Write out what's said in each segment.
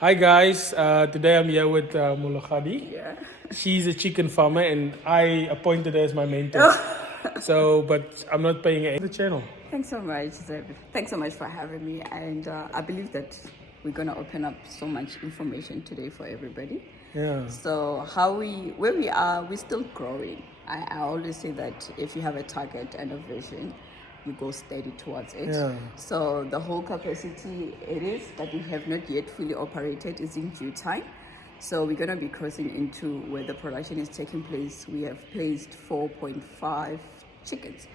Hi guys, today I'm here with Molo-hade. Yeah. She's a chicken farmer and I appointed her as my mentor. So, but I'm not paying her the channel. Thanks so much, Zaby. Thanks so much for having me. And I believe that we're gonna open up so much information today for everybody. Yeah. So where we are, we're still growing. I always say that if you have a target and a vision, you go steady towards it. Yeah. So the whole capacity it is that we have not yet fully operated is in due time. So we're gonna be crossing into where the production is taking place. We have placed 4.5 chickens,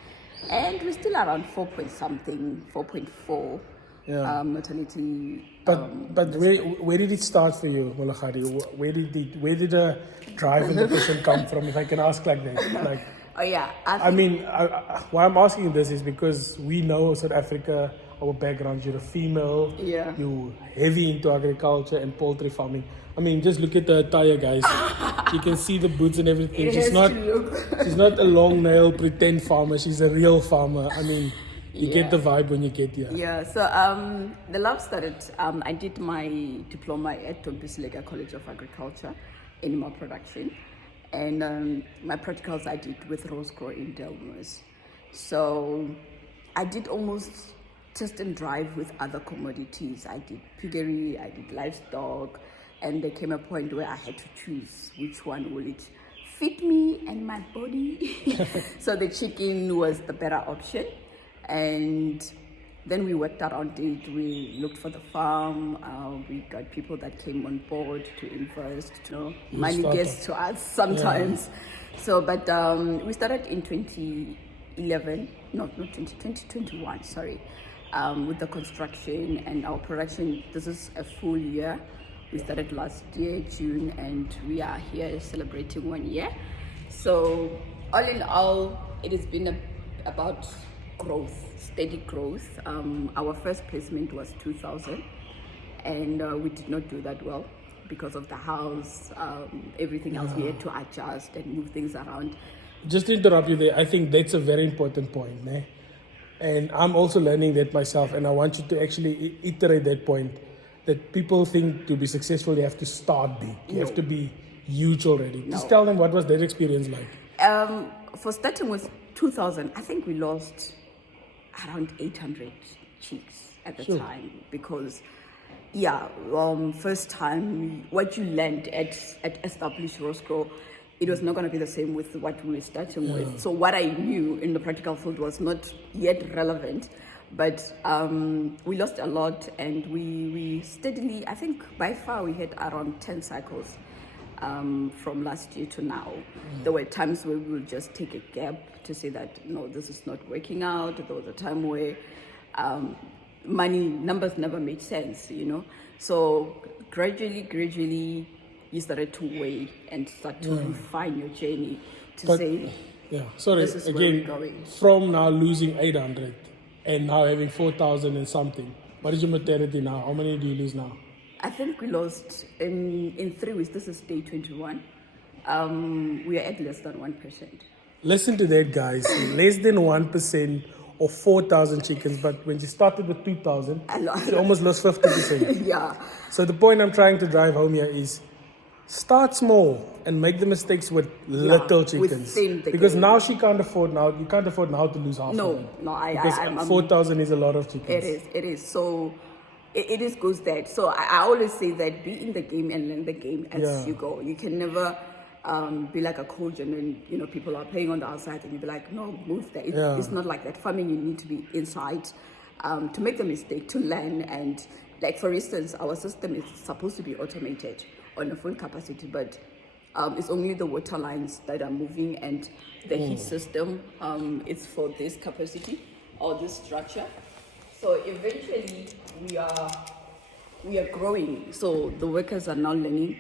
and we're still around 4 point something, 4.4 Yeah. mortality. But where did it start for you, Molo-hade? Where did the drive and the passion come from? If I can ask like that, like. Oh yeah, I mean, why I'm asking this is because we know South Africa, our background, you're a female, Yeah. you're heavy into agriculture and poultry farming. I mean, just look at the attire, guys. You can see the boots and everything. It has to look. She's not a long nail pretend farmer. She's a real farmer. I mean, you get Yeah. the vibe when you get here. Yeah, so the love started, I did my diploma at Tombisileka College of Agriculture, animal production. And my practicals I did with Rose Grow in Delmers. So I did almost test and drive with other commodities. I did piggery, I did livestock, and there came a point where I had to choose which one will it fit me and my body. So the chicken was the better option. And then we worked around it. We looked for the farm. We got people that came on board to invest. Money gets to us sometimes. Yeah. So, but we started in 2011. No, not 2021. Sorry, with the construction and our production. This is a full year. We started last year, June, and we are here celebrating 1 year. So, all in all, it has been about growth, steady growth. Our first placement was 2000, and we did not do that well because of the house, everything else. We had to adjust and move things around. Just to interrupt you there, I think that's a very important point, né? And I'm also learning that myself, and I want you to actually iterate that point, that people think to be successful you have to start big, you have to be huge already. Just tell them what was that experience like. For starting with 2000, I think we lost around 800 chicks at the time, because first time what you learned at established Roscoe, it was not going to be the same with what we were starting with. So what I knew in the practical field was not yet relevant, but we lost a lot, and we steadily, I think by far we had around 10 cycles from last year to now. There were times where we would just take a gap to say that no, this is not working out. There was a time where numbers never made sense, So gradually you started to weigh and start to refine your journey to say, sorry, this is again, where we're going. From now losing 800 and now having 4,000 and something, what is your mortality now? How many do you lose now? I think we lost in 3 weeks. This is day 21. We are at less than 1%. Listen to that, guys. Less than 1% of 4,000 chickens, but when she started with 2,000, she almost lost 50%. Yeah. So the point I'm trying to drive home here is start small and make the mistakes with little chickens. Because now you can't afford now to lose half of them. Because 4,000 is a lot of chickens. It is. So it is goes that. So I always say that be in the game and learn the game as you go. You can never be like a coach and then people are playing on the outside and you be like, no, move there. It's not like that. Farming, you need to be inside to make the mistake, to learn. And like for instance, our system is supposed to be automated on a full capacity, but it's only the water lines that are moving, and the heat system is for this capacity or this structure. So eventually we are growing. So the workers are now learning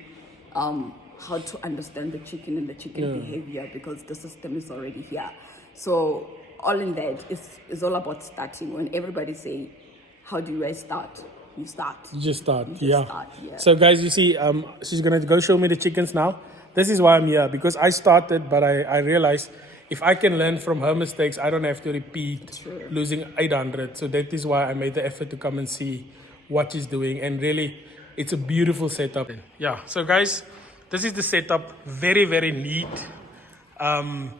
how to understand the chicken and the chicken behavior, because the system is already here. So all in that is all about starting. When everybody say, how do I start? You start. You just start. Start, So guys, you see, she's going to go show me the chickens now. This is why I'm here, because I started, but I realized if I can learn from her mistakes, I don't have to repeat losing 800. So that is why I made the effort to come and see what she's doing. And really, It's a beautiful setup. Yeah, so guys, this is the setup. Very, very neat.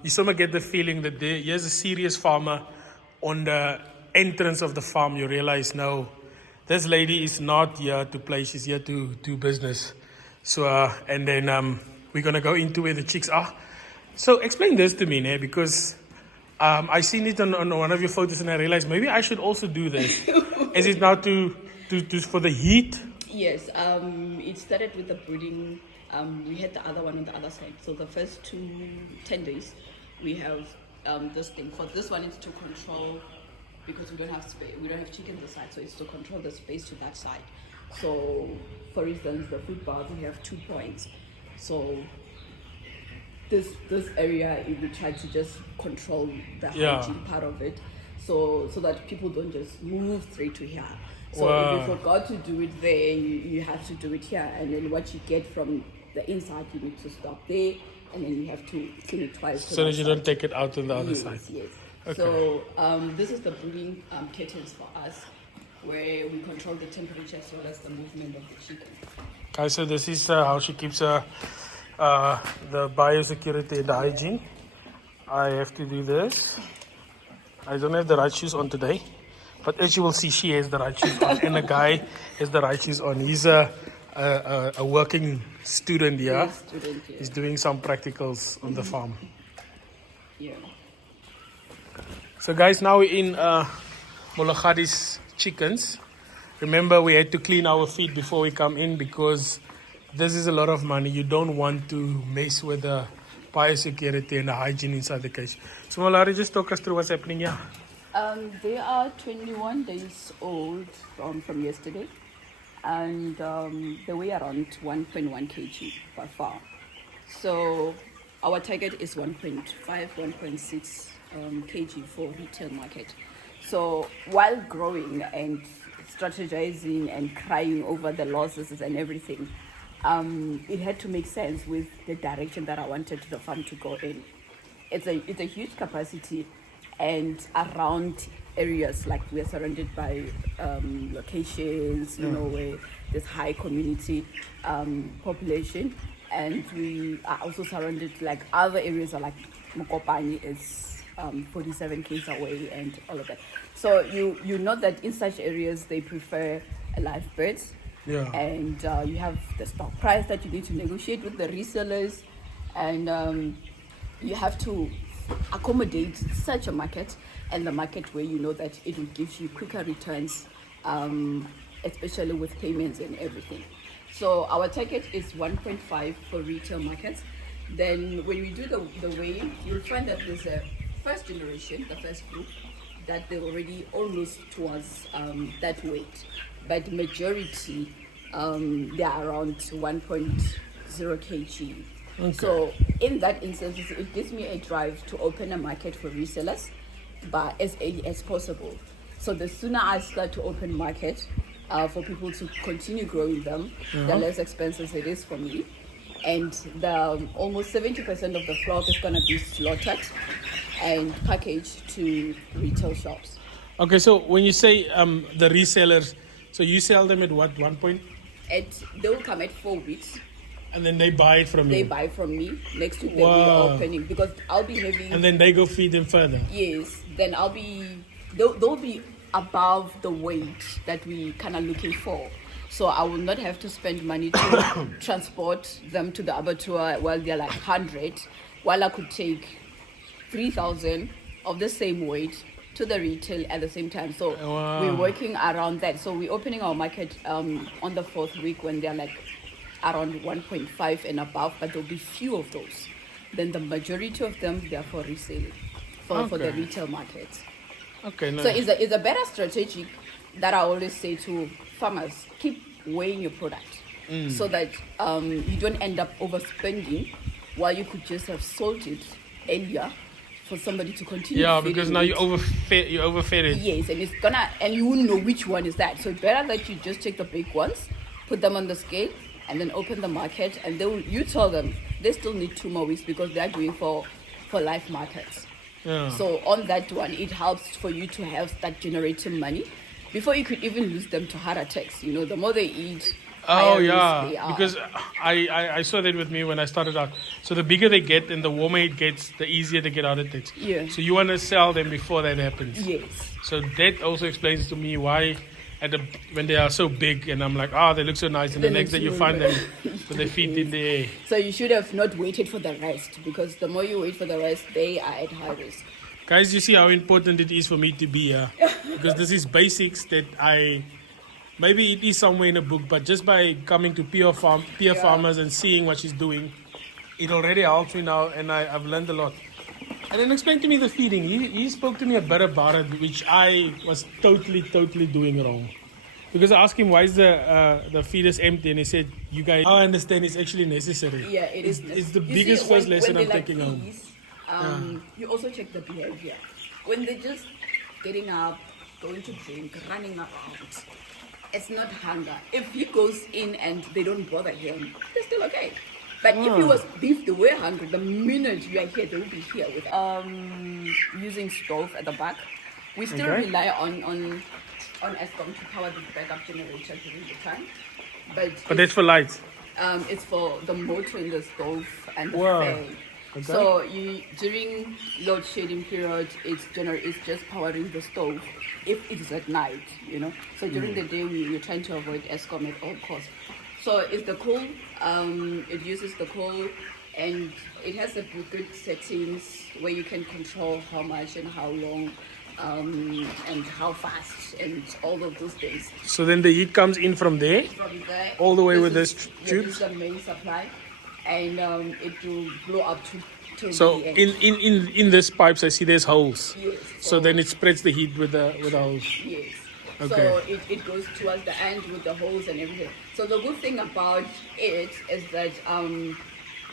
You somehow get the feeling that here's a serious farmer on the entrance of the farm. You realize, no, this lady is not here to play. She's here to do business. So, and then we're going to go into where the chicks are. So explain this to me, né? Because I seen it on one of your photos and I realized maybe I should also do this. Is it now to for the heat? Yes, it started with the breeding. We had the other one on the other side. So the first 10 days, we have this thing. For this one, it's to control, because we don't have space. We don't have chicken this side, so it's to control the space to that side. So, for instance, the food bars, we have 2 points. So this area, we try to just control the hygiene part of it, so that people don't just move straight to here. So if you forgot to do it there, you have to do it here, and then what you get from the inside, you need to stop there, and then you have to clean it twice. So that you don't take it out on the other side. Yes. Okay. So this is the breeding curtains for us, where we control the temperature as well as the movement of the chicken. Okay, so this is how she keeps the biosecurity and the hygiene. I have to do this. I don't have the right shoes on today, but as you will see, she has the right shoes on, and the guy has the right shoes on. He's a working student here. Yeah. He's doing some practicals on the farm. Yeah. So guys, now we're in Molo-hade's chickens. Remember, we had to clean our feet before we come in because this is a lot of money. You don't want to mess with the biosecurity and the hygiene inside the cage. So Molo-hade, just talk us through what's happening here. They are 21 days old from yesterday, and they weigh around 1.1 kg by far. So our target is 1.5, 1.6 kg for retail market. So while growing and strategizing and crying over the losses and everything, it had to make sense with the direction that I wanted the farm to go in. It's a huge capacity, and around areas like we're surrounded by locations, you know, where there's high community population, and we are also surrounded like other areas are like Mokopane is 47 km away and all of that. So you know that in such areas they prefer live birds. Yeah. And you have the stock price that you need to negotiate with the resellers, and you have to accommodate such a market, and the market where you know that it will give you quicker returns, especially with payments and everything. So our target is 1.5 for retail markets. Then when we do the weighing, you'll find that there's a first generation, the first group, that they're already almost towards that weight. But majority, they are around 1.0 kg. Okay. So in that instance, it gives me a drive to open a market for resellers, but as early as possible. So the sooner I start to open market for people to continue growing them, the less expensive it is for me. And the almost 70% of the flock is going to be slaughtered and packaged to retail shops. Okay, so when you say the resellers, so you sell them at what, 1 point? They will come at 4 weeks. And then they buy it from you? They buy from me next week. Then we are opening, because I'll be having. And then they go feed them further? Yes. Then they'll be above the weight that we kind of looking for. So I will not have to spend money to transport them to the abattoir while they're like 100, while I could take 3,000 of the same weight to the retail at the same time. So we're working around that. So we're opening our market on the 4th week when they're like around 1.5 and above, but there'll be few of those. Then the majority of them, they're for resale, for the retail market. Okay, no. So it's a better strategic that I always say to farmers: keep weighing your product so that you don't end up overspending, while you could just have sold it earlier for somebody to continue. Yeah, because now you overfed it. Yes, and you won't know which one is that. So it's better that you just take the big ones, put them on the scale, and then open the market, and you tell them they still need 2 more weeks because they are going for live markets. Yeah. So on that one, it helps for you to start generating money before you could even lose them to heart attacks. You know, the more they eat, Oh higher yeah, risk they are. because I saw that with me when I started out. So the bigger they get and the warmer it gets, the easier they get out of it. Yeah. So you want to sell them before that happens. Yes. So that also explains to me why when they are so big and I'm like, they look so nice, and the They next look day you so find them nice. with their feet in the air. So you should have not waited for the rest, because the more you wait for the rest, they are at high risk. Guys, you see how important it is for me to be here, because this is basics that maybe it is somewhere in a book, but just by coming to peer farmers and seeing what she's doing, it already helps me now, and I've learned a lot. And then explain to me the feeding. He spoke to me a bit about it, which I was totally doing wrong. Because I asked him, why is the feeders empty? And he said, you guys, I understand it's actually necessary. Yeah, it is. It's the You biggest see, first when lesson they I'm taking home. these, you also check the behavior. When they're just getting up, going to drink, running around, it's not hunger. If he goes in and they don't bother him, they're still okay. But if he was beef, they were hungry. The minute you are here, they will be here with using stove at the back. We still rely on Eskom to power the backup generator during the time. But that's for lights. It's for the motor in the stove and the Wow. fan. Okay. So during load shedding period, it's just powering the stove if it is at night, So during the day, we're trying to avoid Eskom at all costs. So it's the coal, it uses the coal, and it has a good settings where you can control how much and how long, and how fast, and all of those things. So then the heat comes in from there, From there, all the way with is- this yeah, tube. this is the main supply, and it will blow up to So the end. in these pipes, I see there's holes. Yes. So then it spreads the heat with the holes. Yes. Okay. So it goes towards the end with the holes and everything. So the good thing about it is that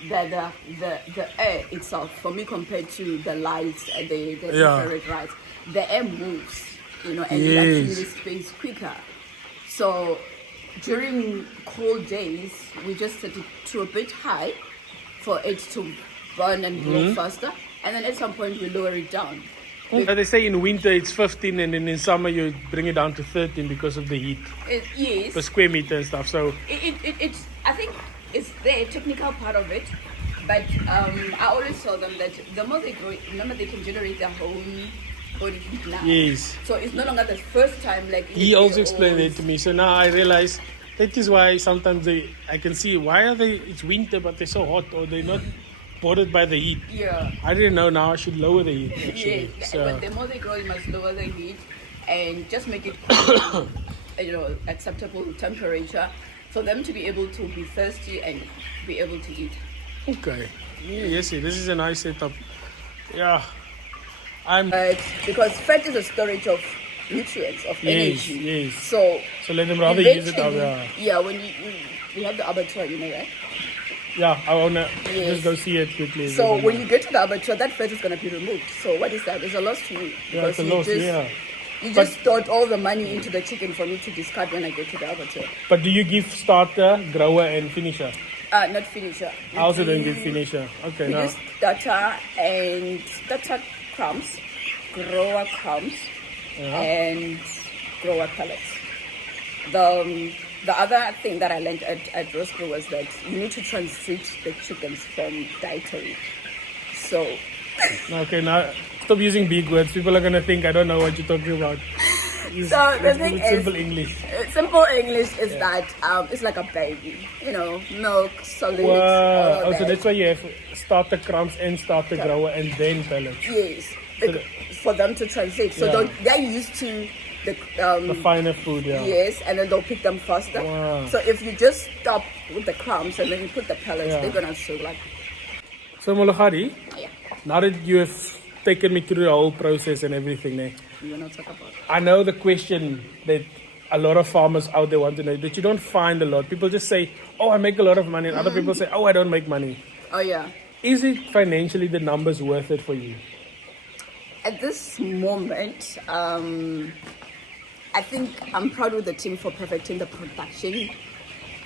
the air itself, for me compared to the lights and the infrared lights, the air moves, and it accumulates space quicker. So during cold days, we just set it to a bit high for it to burn and blow faster, and then at some point we lower it down. They say in winter it's 15, and then in summer you bring it down to 13 because of the heat Yes. per square meter and stuff. So It's I think it's the technical part of it, but I always tell them that the more they grow, remember they can generate their own body heat now. yes, So it's no longer the first time like he also explained it to me. So now I realize that is why sometimes I can see why are they. It's winter but they're so hot, or they're not bothered by the heat. Yeah. I didn't know. Now I should lower the heat. Actually. Yeah. So, But the more they grow, you must lower the heat and just make it cool, acceptable temperature for them to be able to be thirsty and be able to eat. okay. Yeah, yes, this is a nice setup. Yeah. Because fat is a storage of nutrients, of energy. Yes. So let them rather use it out. eventually, Yeah. when we have the abattoir, right? Yeah, I wanna Yes. just go see it quickly. So when you get to the abattoir, that fat is going to be removed. So what is that? It's a loss to you. yeah, it's a Because loss. You just stored all the money into the chicken for me to discard when I get to the abattoir. But do you give starter, grower, and finisher? Not finisher. I also don't give finisher. Okay, We now. use starter crumbs, grower crumbs, and grower pellets. The other thing that I learned at Roscoe was that you need to transit the chickens from dietary. So Okay, now stop using big words. People are gonna think I don't know what you're talking about. So the thing is, simple English. Simple English is that it's like a baby, milk, solids. all Wow. of So that. that's why you have starter crumbs and starter grower and then pellets. Yes, So for them to transit. So Yeah. they're used to the The finer food, yeah. yes, and then they'll pick them faster. Wow. So if you just stop with the crumbs and then you put the pellets, Yeah. they're gonna survive. So Molo-hade, Yeah, now that you have taken me through the whole process and everything, we're gonna talk about it. I know the question that a lot of farmers out there want to know, that you don't find a lot. People just say, oh, I make a lot of money. And other people say, oh, I don't make money. Oh yeah. Is it financially the numbers worth it for you? At this moment, I think I'm proud with the team for perfecting the production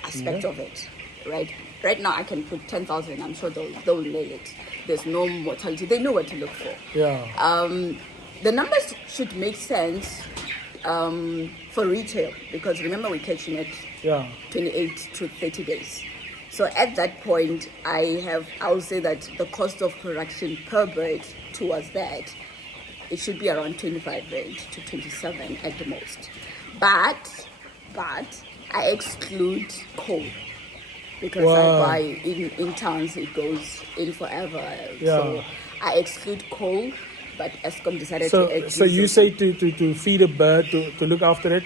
aspect of it, right? Right now, I can put 10,000. I'm sure they'll nail it. There's no mortality. They know what to look for. Yeah. The numbers should make sense for retail, because remember we're catching it Yeah. 28 to 30 days. So at that point, I'll say that the cost of production per bird towards that, it should be around 25 rand to 27 at the most. But I exclude coal, because Wow. I buy in towns, it goes in forever. Yeah. So I exclude coal, but Eskom decided to add So you diesel. say to feed a bird, to look after it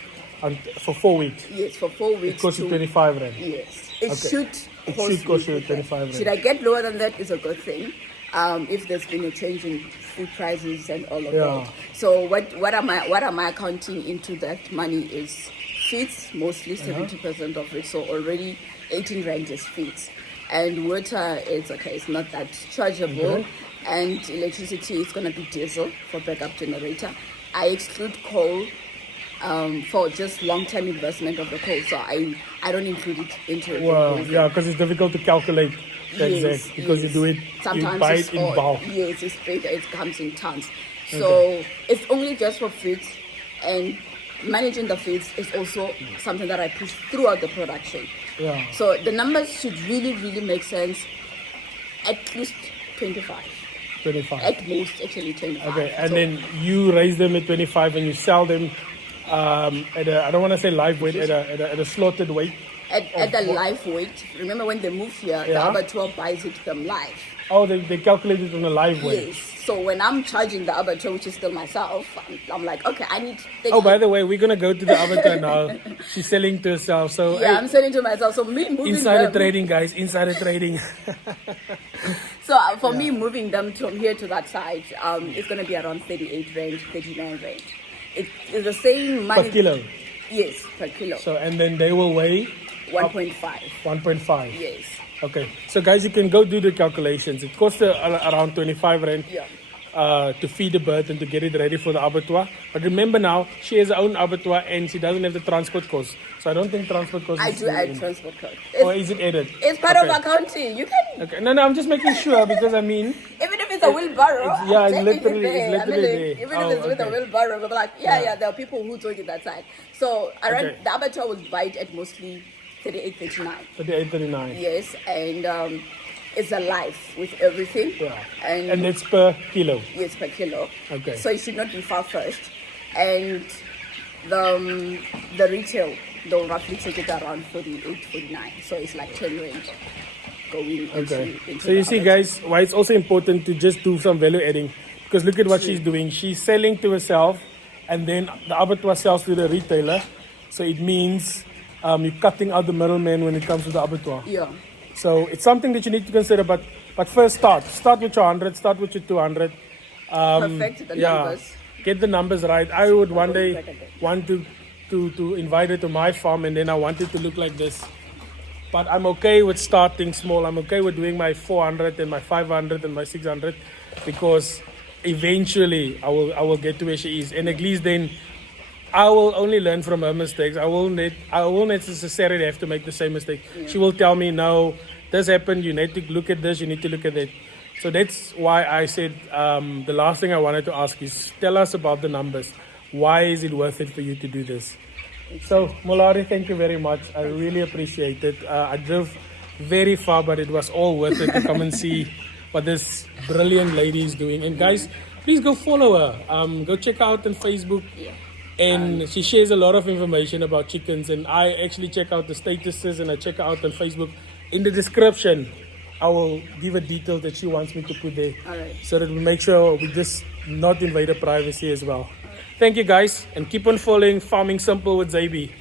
for 4 weeks. Yes, for 4 weeks. It costs you 25 rand. Yes, it Okay. should It cost should cost me, you okay. 25 rand. Should I get lower than that? Is a good thing. If there's been a change in food prices and all of Yeah. that. So what am I accounting into that money is feeds, mostly 70% of it. So already 18 rand is feeds, and water is okay. It's not that chargeable, Okay. and electricity is gonna be diesel for backup generator. I exclude coal for just long-term investment of the coal, so I don't include it into it. Wow. Yeah, because it's difficult to calculate the exact, because you do it, Sometimes you buy it's it in all- bulk. Yes, it's big. It comes in tons. So it's only just for feeds, and managing the feeds is also something that I push throughout the production. Yeah. So the numbers should really, really make sense. At least 25. 25. At most, actually 25. Okay, and So- then you raise them at 25 and you sell them at a, I don't want to say live weight, at a slaughtered weight. at the live weight. Remember when they move here, the Yeah. abattoir buys it from live. Oh, they calculate it on a live weight. Yes. So when I'm charging the abattoir, which is still myself, I'm like, okay, I need. Oh, by the way, we're going to go to the avatar now. She's selling to herself. So Yeah, hey, I'm selling to myself. So me moving insider them, trading, guys. Insider trading. So for me moving them from here to that side, it's gonna be around 38 rand, 39 rand. It's the same money Per kilo. Yes, per kilo. So, and then they will weigh 1.5. 1.5. Yes. Okay. So, guys, you can go do the calculations. It costs around 25 rand. Yeah. To feed the bird and to get it ready for the abattoir. But remember now, she has her own abattoir and she doesn't have the transport cost. So I don't think transport cost I is do still add in. transport cost. Or is it added? It's part Okay. of accounting. You can, Okay. No, I'm just making sure because I mean, even if it's a wheelbarrow. it's- yeah, I'm it's taking literally- it there. it's literally there. Even Oh, if it's with a okay. wheelbarrow, we're like, yeah, there are people who took it that side. So around Okay. the abattoir will buy it at mostly 38, 39. 38, 39. Yes, and it's alive with everything. Yeah. And, And it's per kilo. yes, per kilo. Okay. So it should not be far first. And the retail, they'll roughly take it around 48, 49. So it's like 10 rand going Okay. into So you the see, other- guys, why it's also important to just do some value adding. Because look at what she's doing. She's selling to herself and then the abattoir sells to the retailer. So it means you're cutting out the middleman when it comes to the abattoir. Yeah. So it's something that you need to consider. But first start with your 100, start with your 200. Perfect the numbers. Get the numbers right. I would one day want to invite her to my farm and then I want it to look like this. But I'm okay with starting small. I'm okay with doing my 400 and my 500 and my 600 because eventually I will get to where she is. And at least then I will only learn from her mistakes. I will not necessarily have to make the same mistake. Yeah. She will tell me, no, this happened. You need to look at this. You need to look at that. So that's why I said the last thing I wanted to ask is tell us about the numbers. Why is it worth it for you to do this? So, Molo-hade, thank you very much. I really appreciate it. I drove very far, but it was all worth it to come and see what this brilliant lady is doing. And guys, please go follow her. Go check her out on Facebook. Yeah. And she shares a lot of information about chickens. And I actually check out the statuses and I check her out on Facebook. In the description, I will give her details that she wants me to put there. All right. So that we make sure we just not invade her privacy as well. Thank you guys and keep on following Farming Simple with Zaby.